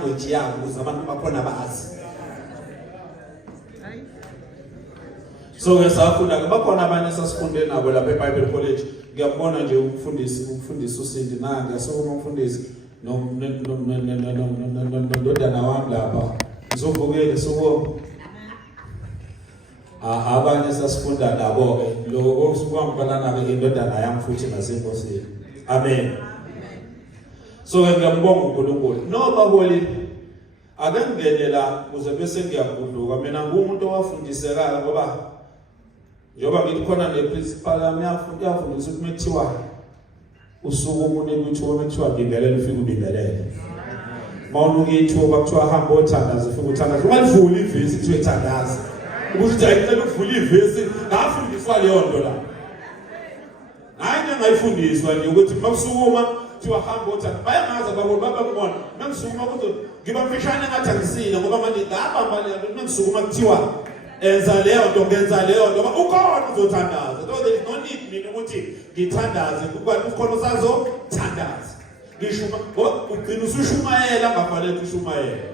language yabo ukuze abantu bakhona bazi. So ke safunda ke bakhona abanye sasifunde nabo lapha eBible College. Ngiyabona nje umfundisi uSindi nanga sokuma umfundisi ndodana wami lapha. Ngizobukele soko abanye sasifunda nabo ke lo osukwambalana ke indodana yami futhi nasenkosini. Amen. So ngiyambonga uNkulunkulu. No baholi akangenela kuze bese ngiyagudluka mina ngumuntu owafundiseka ngoba njoba ngithi khona neprincipal yami yafundisa ukuthi methiwa usuku umuntu ekuthiwa methiwa ngibelele ufike ubingelele. Mawunuke ithuba kuthiwa hamba othandaza ufike uthandaza. Ungalivula ivesi kuthiwa ethandaza. Ukuthi ayicela ukuvula ivesi ngafundiswa leyo nto la. Hayi ngayifundiswa nje ukuthi makusukuma kuthiwa hamba othandaza. Bayangaza babona nangisukuma ukuthi ngiba mfishane ngathi angisile ngoba manje ngabamba le nto nangisukuma kuthiwa enza leyo nto ngenza leyo nto ukhona uzothandaza. So there is no need mina ukuthi ngithandaze kuba ukhona sazo thandaza. Ngishuma ngoba ugcina usushumayela ngafanele ushumayela.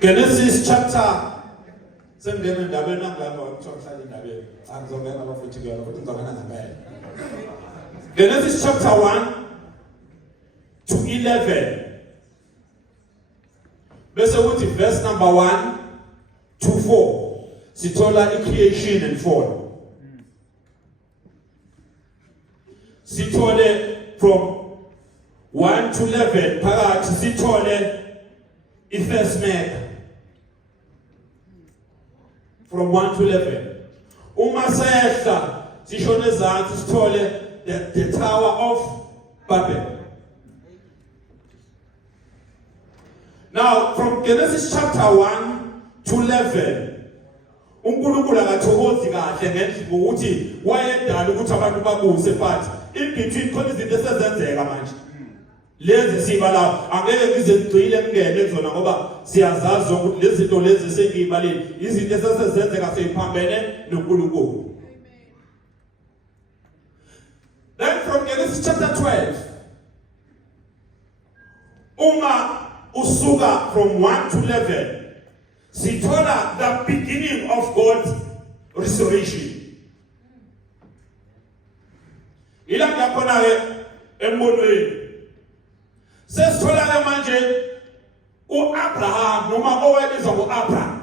Genesis chapter sengena indabeni ngilapha wakuthiwa mhlali indabeni angizongena abafuthi kuyona futhi ngizongena ngempela. Genesis chapter 1 to 11 bese uthi verse number 1 to 4 sithola i-creation and fall. Sithole from 1 to 11 phakathi sithole i-first matter from 1 to 11. Uma sehla sishone ezantsi sithole the Tower of Babel. Now from Genesis chapter 1 to 11 uNkulunkulu akathokozi kahle ngendlela ukuthi wayedala ukuthi abantu babuse but in between khona izinto esezenzeka manje. Lezi siba la angeke ngizegcile ngene kuzona ngoba siyazazi ukuthi lezi zinto lezi sengiyibalile izinto esezenzeka seyiphambene noNkulunkulu. Then from Genesis chapter 12 uma usuka from 1 to 11 sithola the beginning of God's restoration. Ila ngiyakhona ke embonweni sesithola ke manje uAbraham noma owayebizwa ngoAbraham.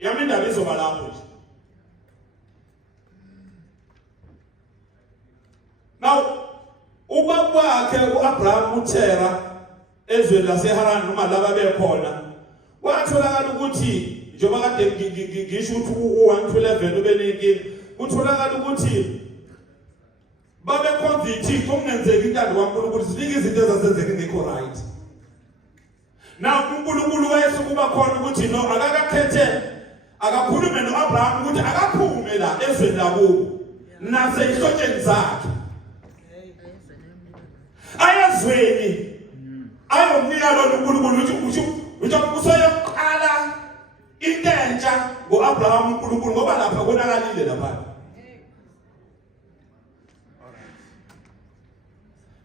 Yami indaba izoba lapho nje. Now ubaba wakhe uAbraham uThera ezweni laseHaran noma laba bekhona watholakala ukuthi njengoba kade ngisho ukuthi u1 to 11 ubenenkinga utholakala ukuthi babe convict kungenzeka intando kaNkulunkulu ziningi izinto ezazenzeka ngekho right. Now uNkulunkulu wayesukuba khona ukuthi no akakakhethe akakhulume noAbraham ukuthi akaphume la ezweni lakubo nase ihlotsheni zakhe ayezweni ayomnika lo uNkulunkulu ukuthi usoyoqala intentsha ngoAbraham uNkulunkulu ngoba lapha konakalile lapha.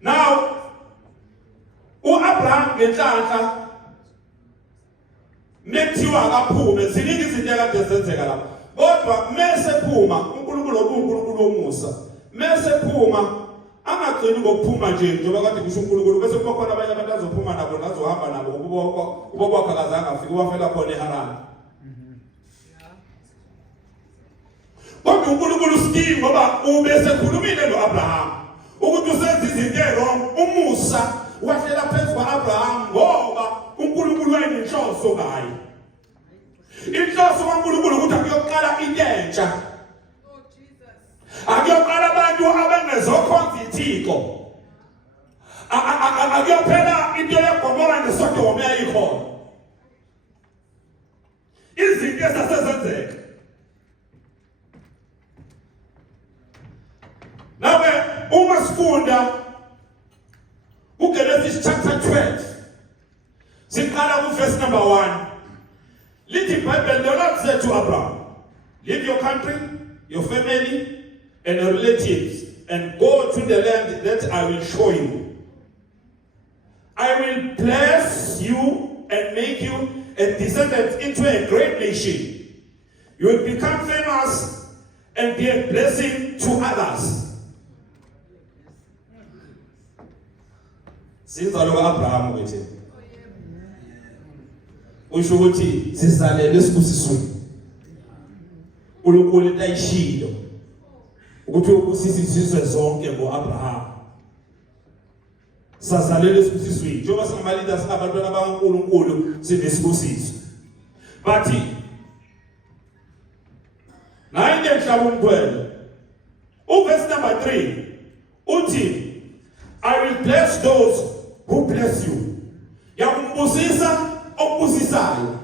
Now uAbraham ngenhlanhla methiwa akaphume ziningi izinto ekade zenzeka lapha kodwa mase phuma uNkulunkulu omusa mase phuma angagcini ngokuphuma nje njengoba kade kusho uNkulunkulu bese kuba khona abanye abantu azophuma nabo nazohamba nabo kuba kwakhakazanga afike wafela khona eHaran. Kodwa uNkulunkulu scheme ngoba ubese khulumile noAbraham ukuthi usenza izinto wrong umusa wahlela phezu kwaAbraham ngoba uNkulunkulu wayenenhloso ngaye. Inhloso kaNkulunkulu ukuthi akuyoqala into entsha. Akuyoqala abantu abangezokhonza ithiko. Akuyophela into yeGomora neSodoma eyayikhona. Izinto ezasezenzeka. Nawe uma sifunda uGenesis chapter 12 siqala ku verse number 1 lithi iBhayibheli the Lord said to Abraham, leave your country, your family, and your relatives, and go to the land that I will show you. I will bless you and make you a descendant into a great nation. You will become famous and be a blessing to others. Since Abraham waited, usho ukuthi sisalele sibusisweni uNkulunkulu etayishilo ukuthi ubusisizwe zonke ngoAbraham sasalele sibusisweni njengoba singamalida singabantwana bakaNkulunkulu sinesibusiso bathi naye emhlaba umkhwelo uverse number 3 uthi I will bless those who bless you. Yakumbusisa okubusisayo.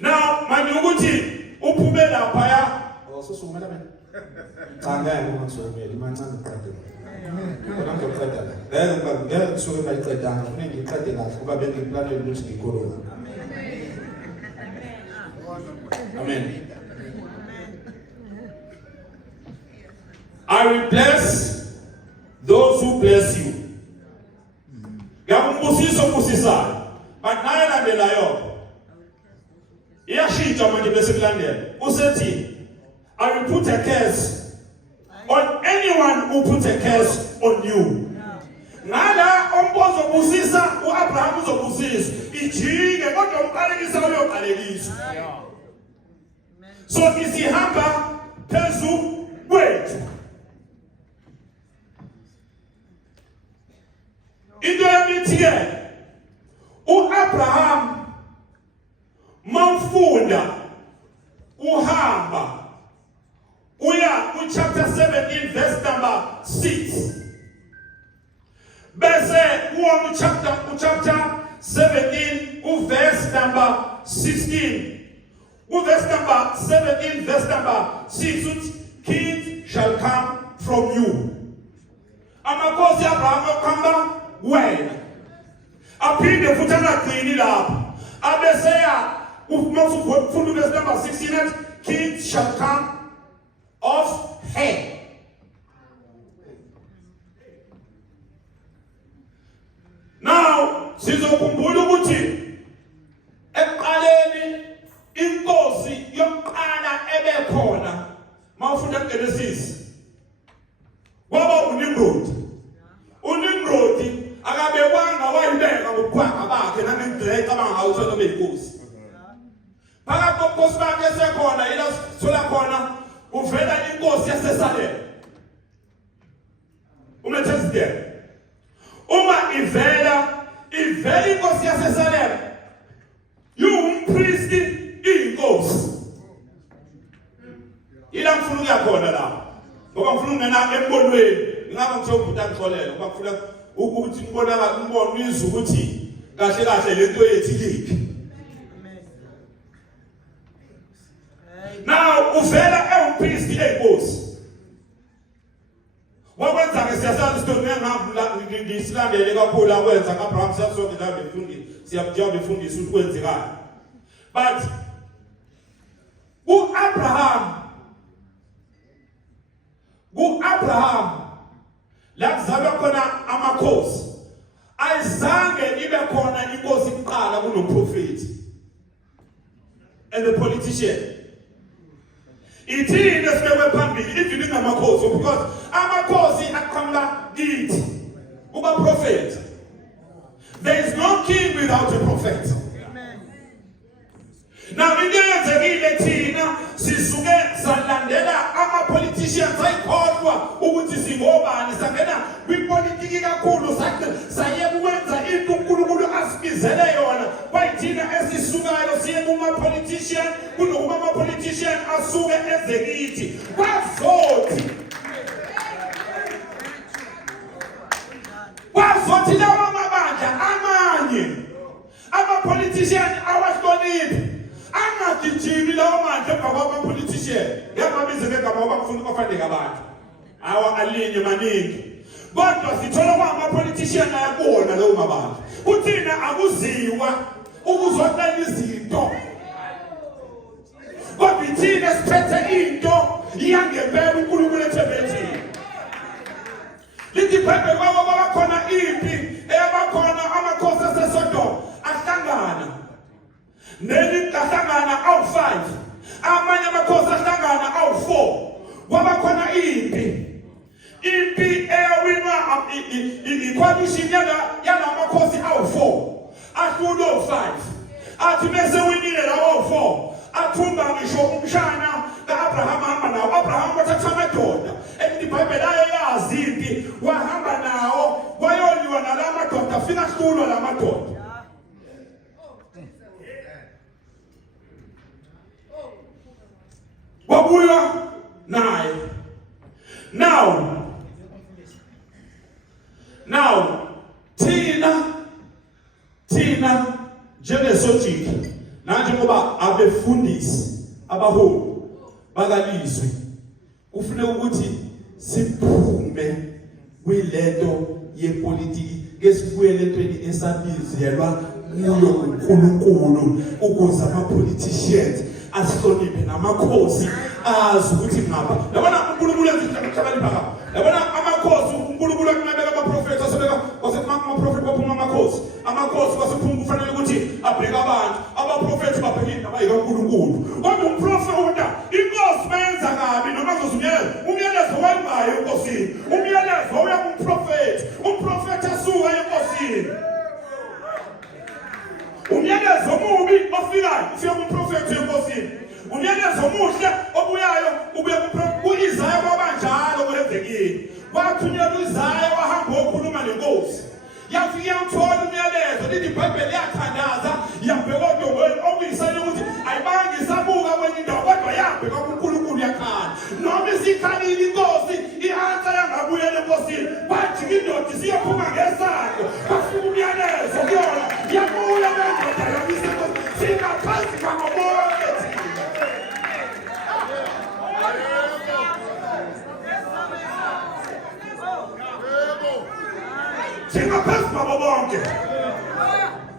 Now manje ukuthi uphume lapha ya sosumela mina. Cha ngeke ngisomela imancane qedela. Kodwa ngizoqedela. Ngeke ngisuke ngayiqedanga kuningi ngiqede kahle kuba bengiplanele ukuthi ngikhuluma. Amen. I will bless those who bless you. Yakumbusisa okubusisayo. But naye landelayo. Iyashintsha manje bese kulandela. Usethi I will put a curse on anyone who puts a curse on you. Ngala ombozo busisa uAbraham uzobusisa. Ijike kodwa umqalekisa uyoqalekisa. So isihamba phezu kwethu. Into yamithi uAbraham mawufunda uhamba uya chapter 17 verse number 6 bese chapter 17 verse number 16 verse number 17 verse number 6 kids shall come from you. Amakosi Abraham kamba wena aphinde futhi angagcini lapha abeseya ufunda verse number 16 kids shall come of her. Now sizokhumbula ukuthi eqaleni inkosi yokuqala ebekhona mawufunda kuGenesis kwaba uNimrod. uNimrod akabekwanga wayibeka ngobukhwanga bakhe nangendlela abangawuthola beyinkosi. Phakathi kokhosi bakhe sekhona ila sola khona uvela inkosi yaseSalem. Umethezide. Uma ivela inkosi yaseSalem. Umpristi inkosi. Ila mfuna ukuyakhona la. Ngoba ngifuna ungena embonweni. Ngaba ngithe ubhuta ngixolela ngoba ngifuna ukuthi umbono izwe ukuthi kahle kahle lento yethu iliphi. Now uvela umpristi enkosi. Wakwenza ke siyasazi isitori ngisilandele kakhulu akwenza kaAbraham sasonke la befundisi siyabudinga befundisi ukuthi kwenzekani. But uAbraham la kuzalwa khona amakhosi ayizange ibe khona inkosi kuqala kunomprofeti and the politician. Ithini esibekwe phambili even ngamakhosi because amakhosi aqhamuka kithi kuba prophet. There is no king without a prophet. Now into yenzekile thina sisuke salandela ama-politicians ayikhohlwa ukuthi singobani sangena kwipolitiki kakhulu sayeka ukwenza into uNkulunkulu asibizele yona kwayithina esisukayo siye kuma-politician kunokuba ama-politician asuke ezekithi kwazothi lawa amabandla amanye ama-politician awahloniphi angagijimi lawo manje emva kwama-politician ngemabize ngegama ngoba ngifuna ukufandeka abantu awa alinye maningi kodwa sithola kwama-politician ayakuwona lawo mabandla kuthina akuziwa ukuzotela izinto thina sithethe into iyangempela uNkulunkulu ethembethile. Lithi iBhayibheli kwaba khona impi eyabakhona amakhosi aseSodoma ahlangana. Neli ahlangana awu-5. Amanye amakhosi ahlangana awu-4. Kwaba khona impi. Impi eyawinwa icoalition yalamakhosi awu-4. Ahlulwe awu-5. Athi bese winile lawo awu-4. Athumba ngisho umshana ka-Abraham ahamba nawo. Abraham wathatha amadoda. Elithi iBhayibheli ayayazi impi. Wahamba nawo. Wayoliwa nala madoda. Afika ahlulwa la madoda. Wabuya naye. Now, Tina, njengesojiki, nanje ngoba abefundisi, abaholi, bakalizwi, kufuneka ukuthi siphume kwilento yepolitiki, kesibuyele entweni esabizelwa kuyo uNkulunkulu ukuze ama-politicians asihloniphe namakhosi azi ukuthi ngapha. Yabona uNkulunkulu ezihlakabali phaka. Yabona amakhosi uNkulunkulu akunabeka abaprofeti asebeka amaprofeti baphuma amakhosi. Amakhosi basiphuma kufanele ukuthi abheke abantu. Abaprofeti babheke indaba kaNkulunkulu. Kodwa umprofeti inkosi benza kabi noma ngizumyalezo. Umyalezo wayibayo enkosini. Umyalezo uya kumprofeti. Umprofeti asuka enkosini. Umyalezo omubi ofikayo ufika kumprofeti enkosini. Umyalezo omuhle obuyayo ubuya ku-Isaya kwabanjalo kwevekini. Wathunyelwa u-Isaya wahamba okhuluma nenkosi. Yafika yamthola umyalezo. Lithi iBhayibheli yathandaza yabheka odongweni okuyisayini ukuthi ayibange isabuka kwenye indawo kodwa yabheka kuNkulunkulu yakhala. Noma isikhalile inkosi i-answer yangabuyela enkosini. Bajika indoda isiyophuma ngesando. Bafika umyalezo kuyona. Yabuya bendoda yabisa inkosi. Singaphansi kwabo bonke thina. Singaphansi kwabo bonke.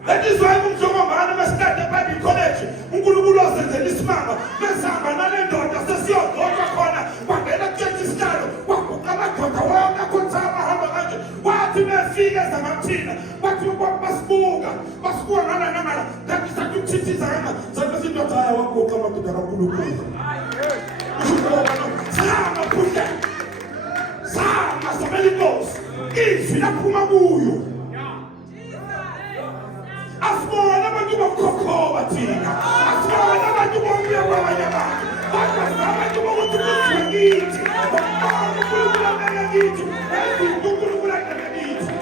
That is why umhlongomane besithathe eBible College uNkulunkulu wasenzela isimanga besihamba nale ndoda sesiyodonga khona kwangena kutshetha isihlalo kwaguqa amadoda wonke akhonzama ahamba kanje wathi befika ezamathina bathi basibuka ngala nangala kanti sathi ukuthithiza kanga sathi indoda haya waguqa amadoda kaNkulunkulu. Sama sabeli inkosi izwi laphuma kuyo. Asibona abantu bokukhokhoba thina. Asibona abantu bomya kwabanye abantu. Abantu bokuthi ngithi. uNkulunkulu amele ngithi. uNkulunkulu amele ngithi.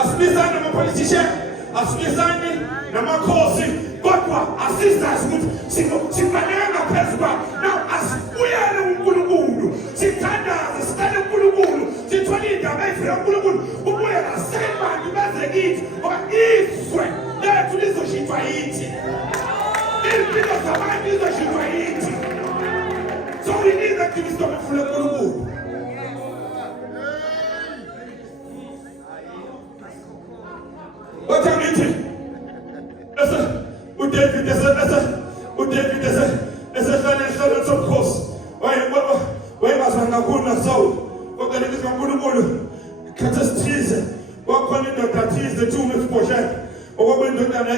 Asibizane nama-politician, asibizane namakhosi, kodwa asizazi ukuthi sifanele ngaphezu kwakhe. Now asibuyele uNkulunkulu, sithandaze, sicele uNkulunkulu, sithole indaba eyivela uNkulunkulu, ubuye nasebantu beze kithi ngoba izwe lethu lizoshintshwa yithi. Impilo zabantu lizoshintshwa yithi. So we need that to be stopped from uNkulunkulu. What am I doing? uDavid esehlala esihlalo sobukhosi. Wayengazwanga kakhulu naSawuli. Kodwa lithi kaNkulunkulu ikhathi esithize kwakhona indoda thize ethiwa uMefibhoshethi. Okwakuyindodana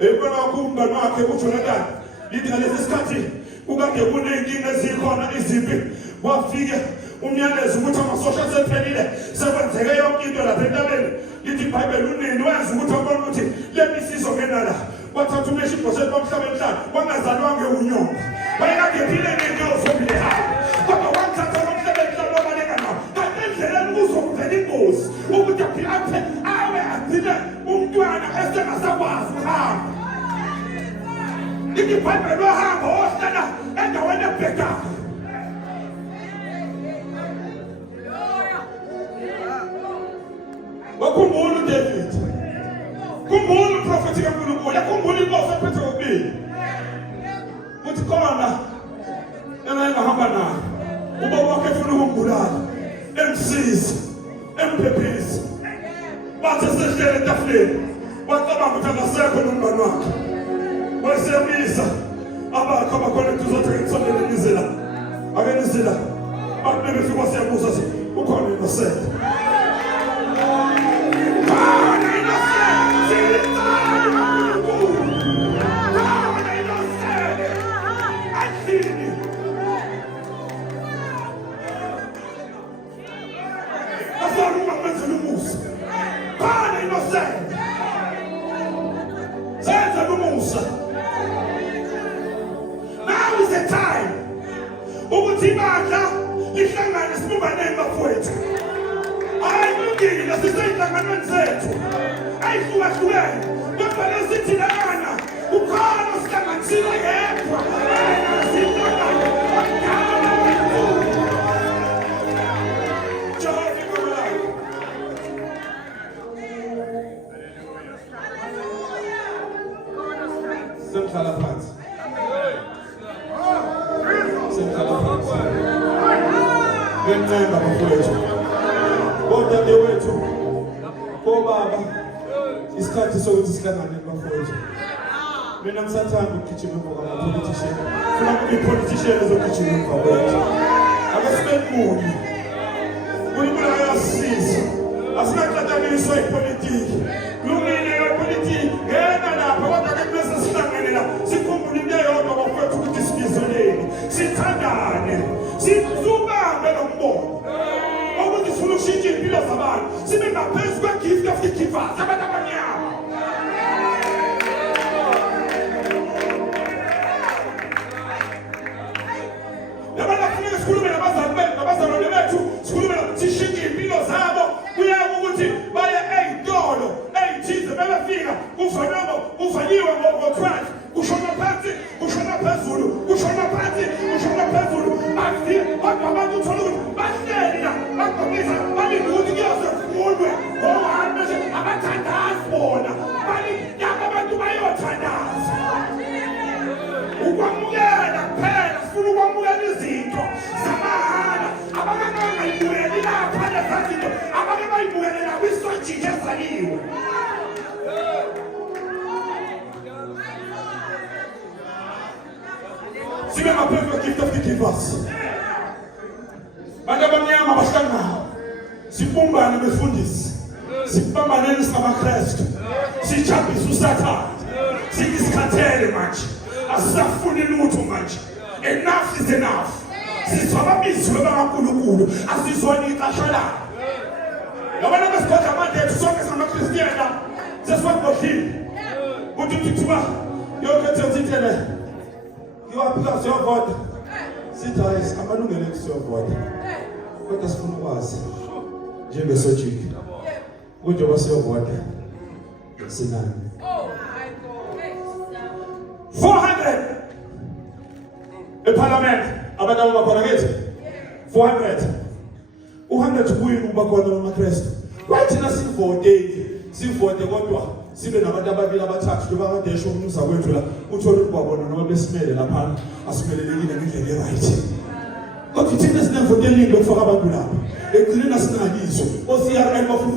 eyibona kumngani wakhe uJonathan. Lithi ngalesi sikhathi kukade kuney'nkinga ezikhona izimpi. Wafike umyalezo ukuthi amasosha asephelile sekwenzeke yonke into lapha entabeni. Lithi iBhayibheli unini wazi ukuthi abona ukuthi le misizwe ngena la. Wathatha uMefibhoshethi wamhlaba emhlane wangazalwanga unyongo. Wayekade ephile ngenyawo zombili hamba. Kodwa wathatha wamhlaba emhlane wabaleka nawo. Kanti endleleni kuzokuvela ingozi ukuthi awe agcine umntwana esengasakwazi ukuhamba. Lithi iBhayibheli wahamba wahlala endaweni ebhekayo. Wakhumbula uDavid. Khumbula uprofeti kaNkulunkulu. Yakhumbula inkosi ephethe kokubili. Uthi khona engahamba nayo. Uba wakhe bafuna ukumbulala emsiza emphephisa bathi sehlele etafuleni wacabanga ukuthi akasekho nombani wakhe wasemisa abakho abakhona tuzothenga isondele nizela akenizela abantu befika siyabuza ukhona inosele Now is the time. Ukuthi ibandla lihlangane sibumbaneni bafowethu. Ayilungile siseyinhlanganweni zethu. Ayihlukahlukene. Kodwa lesithi lana ukhona sihlanganisile yedwa. Semhlala phansi. Semhlala phansi. Ngenqemba bafowethu. Kodade wethu. Bobaba. Isikhathi sokuthi sihlangane bafowethu. Mina ngisathanda ukugijima ngoba ama-politician. Funa i-politician ezogijima bafowethu. Akasibenibuni. Unkulunkulu ayasisiza. Asingaxatyaniswa ipolitiki. Lumile yepolitiki. Ngena lapha kodwa ke bese sihlangane la. Sikhumbule into eyodwa bafowethu ukuthi sibizoleni. Sithandane. Sibambe lo mbono. Ukuthi sifuna ukushintsha impilo zabantu. Sibe ngaphezu kwe-gift of the givers. Abantu abanyama. Yabona kufanele sikhulume nabazalwane bethu. Sikhulume sishintshe impilo zabo. Kuyaku ukuthi baye ey'tolo ey'thize bebefika kuvaliwe ngo-12 kushona phansi kushona phezulu kushona phansi kushona phezulu kodwa abantu uthola ukuthi bahleli la bagqokisa balinde ukuthi kuyoze kufundwe ngohambe nje abathandazi bona balindaba abantu bayothandaza ukwamukela kuphela sifuna ukwamukela izinto zamahhala abangangayibukeli lapha leza zinto abake bayibukelela kwisojiji ezaliwe sibe ngaphezu kwe-gift of the givers. Bantu abamnyama bahlangana sibumbane befundisi sibambaneni singamaKristu sijabhise usathane sithi sikhathele manje asisafuni lutho manje enough is enough sizwa ababizwe bakaNkulunkulu asizwani ixesha labo yabona besikhoja amandla ethu sonke singamaKristiyana sesiwabhodlile ukuthi kuthiwa yonke thethithele Yowaphika siyovota. Sithi hayi amalungelo ekusiyovota. Kodwa sifuna ukwazi njengesojiki. Kunjoba siyovota. Sinani? 400 eParliament abantu abakhona kithi 400 100 kuyini ubakhona bamaKristu. Wathina sivote kodwa sibe nabantu ababili abathathu njengoba kade esho umnusa kwethu la uthola ukubabona noma besimele lapha asimelelekile ngendlela eright kodwa thina sinevoteli lokufaka abantu lapha ekugcineni singakizo oCRM bafuna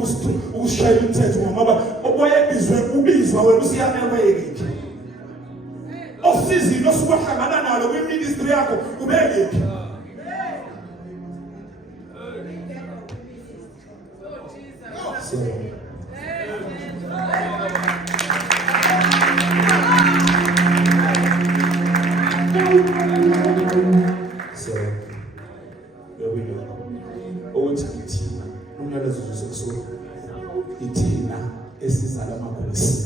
ukusishayela umthetho ngoba okwayebizwe ubizwa wena uCRM wayekephi osizini osubahlangana nalo kwiministry yakho ubekephi So, here we go. Ukuthi ithina umyalezo uzokusona. Ithina esizala amakhosi.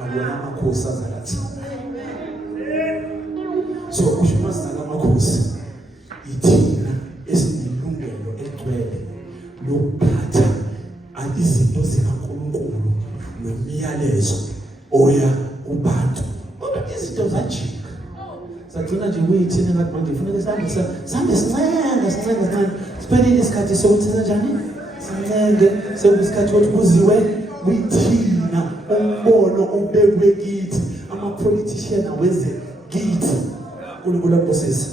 Abona amakhosi azala thina. So kusho masizala amakhosi. Ithina esinelungelo egcwele lokuphatha izinto zikaNkulunkulu nomyalezo oya kubantu. Kodwa izinto zajika. Sagcina nje uyithina ngathi manje kufanele sambe sincenga siphelile isikhathi sokuthi kanjani sincenge sekuyisikhathi ukuthi kuziwe kuyithina umbono ubekwe kithi ama-politician aweze kithi uNkulunkulu abusise.